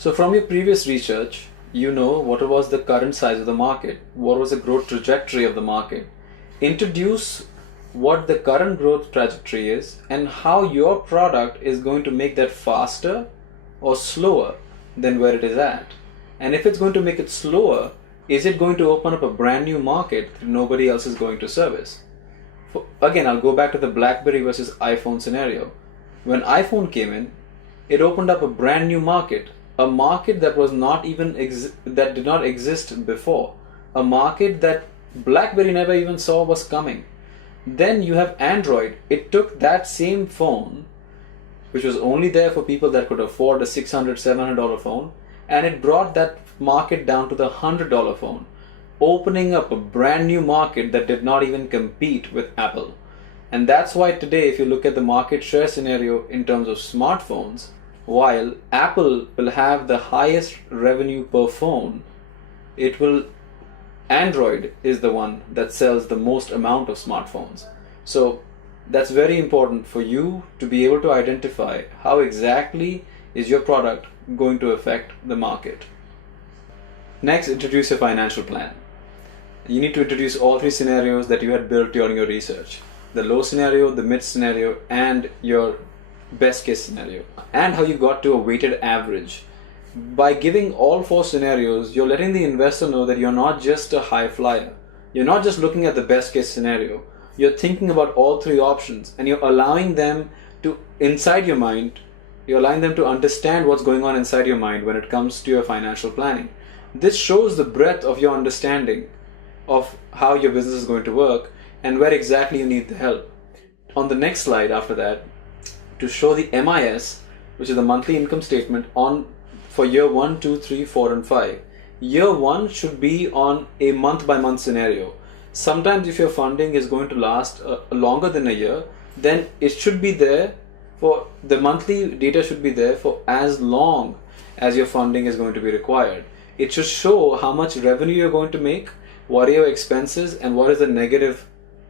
So from your previous research, you know what was the current size of the market, what was the growth trajectory of the market. Introduce what the current growth trajectory is and how your product is going to make that faster or slower than where it is at. And if it's going to make it slower, is it going to open up a brand new market that nobody else is going to service? Again, I'll go back to the BlackBerry versus iPhone scenario. When iPhone came in, it opened up a brand new market, a market that was not even that did not exist before, a market that BlackBerry never even saw was coming. Then you have Android. It took that same phone, which was only there for people that could afford a $600, $700 phone, and it brought that market down to the $100 phone, opening up a brand new market that did not even compete with Apple. And that's why today, if you look at the market share scenario in terms of smartphones, while Apple will have the highest revenue per phone, Android is the one that sells the most amount of smartphones. So that's very important for you to be able to identify how exactly is your product going to affect the market. Next, introduce your financial plan. You need to introduce all three scenarios that you had built during your research: the low scenario, the mid scenario, and your best case scenario, and how you got to a weighted average. By giving all four scenarios, you're letting the investor know that you're not just a high flyer. You're not just looking at the best case scenario. You're thinking about all three options, and you're allowing them to, inside your mind, you're allowing them to understand what's going on inside your mind when it comes to your financial planning. This shows the breadth of your understanding of how your business is going to work and where exactly you need the help. On the next slide after that, to show the MIS, which is the monthly income statement for year 1, 2, 3, 4, and 5. Year 1 should be on a month-by-month scenario. Sometimes if your funding is going to last longer than a year, then it should be there for the monthly data should be there for as long as your funding is going to be required. It should show how much revenue you're going to make, what are your expenses, and what is the negative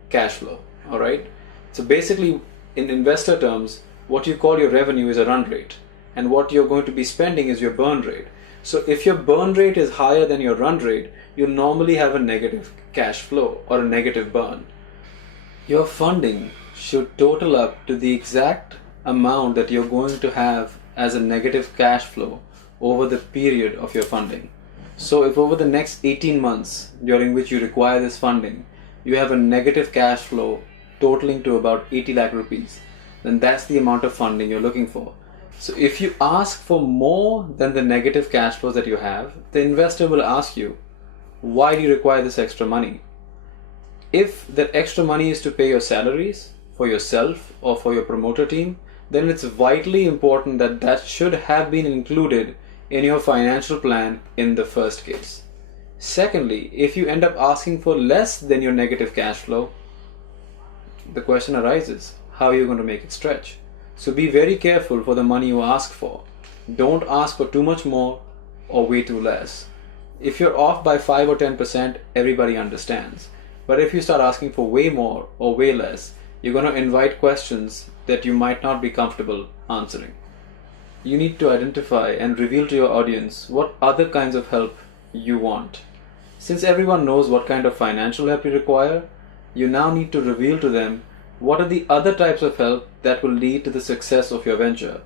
cash flow. All right. So basically, in investor terms, what you call your revenue is a run rate, and what you're going to be spending is your burn rate. So if your burn rate is higher than your run rate, you normally have a negative cash flow or a negative burn. Your funding should total up to the exact amount that you're going to have as a negative cash flow over the period of your funding. So if over the next 18 months during which you require this funding, you have a negative cash flow totaling to about 80 lakh rupees, then that's the amount of funding you're looking for. So if you ask for more than the negative cash flows that you have, the investor will ask you, why do you require this extra money? If that extra money is to pay your salaries for yourself or for your promoter team, then it's vitally important that that should have been included in your financial plan in the first case. Secondly, if you end up asking for less than your negative cash flow, the question arises, how are you going to make it stretch? So be very careful for the money you ask for. Don't ask for too much more or way too less. If you're off by 5 or 10%, everybody understands. But if you start asking for way more or way less, you're going to invite questions that you might not be comfortable answering. You need to identify and reveal to your audience what other kinds of help you want. Since everyone knows what kind of financial help you require, you now need to reveal to them what are the other types of help that will lead to the success of your venture.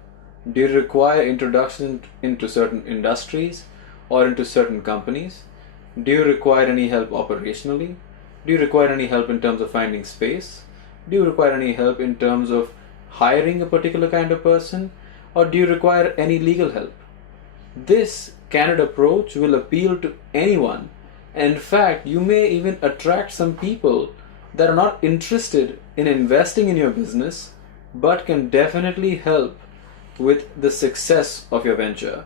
Do you require introduction into certain industries or into certain companies? Do you require any help operationally? Do you require any help in terms of finding space? Do you require any help in terms of hiring a particular kind of person? Or do you require any legal help? This candid approach will appeal to anyone. In fact, you may even attract some people that are not interested in investing in your business, but can definitely help with the success of your venture.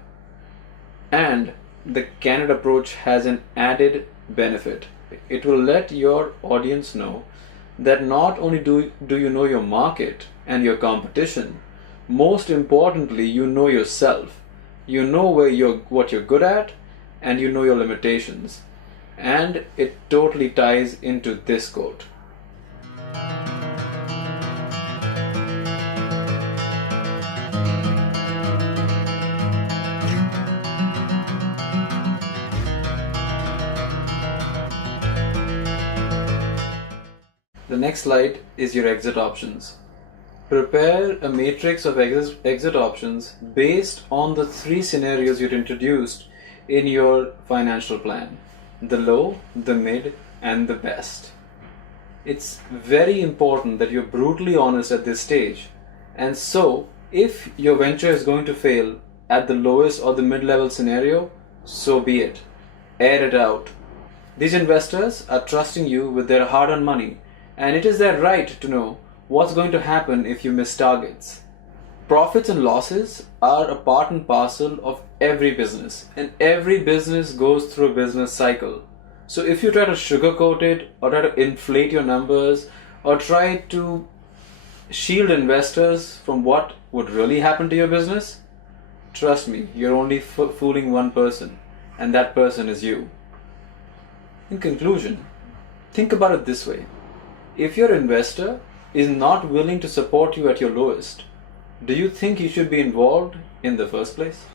And the candid approach has an added benefit. It will let your audience know that not only do you know your market and your competition, most importantly, you know yourself. You know what you're good at, and you know your limitations. And it totally ties into this quote. The next slide is your exit options. Prepare a matrix of exit options based on the three scenarios you'd introduced in your financial plan: the low, the mid, and the best. It's very important that you're brutally honest at this stage. And so, if your venture is going to fail at the lowest or the mid-level scenario, so be it. Air it out. These investors are trusting you with their hard-earned money, and it is their right to know what's going to happen if you miss targets. Profits and losses are a part and parcel of every business, and every business goes through a business cycle. So if you try to sugarcoat it, or try to inflate your numbers, or try to shield investors from what would really happen to your business, trust me, you're only fooling one person, and that person is you. In conclusion, think about it this way. If your investor is not willing to support you at your lowest, do you think you should be involved in the first place?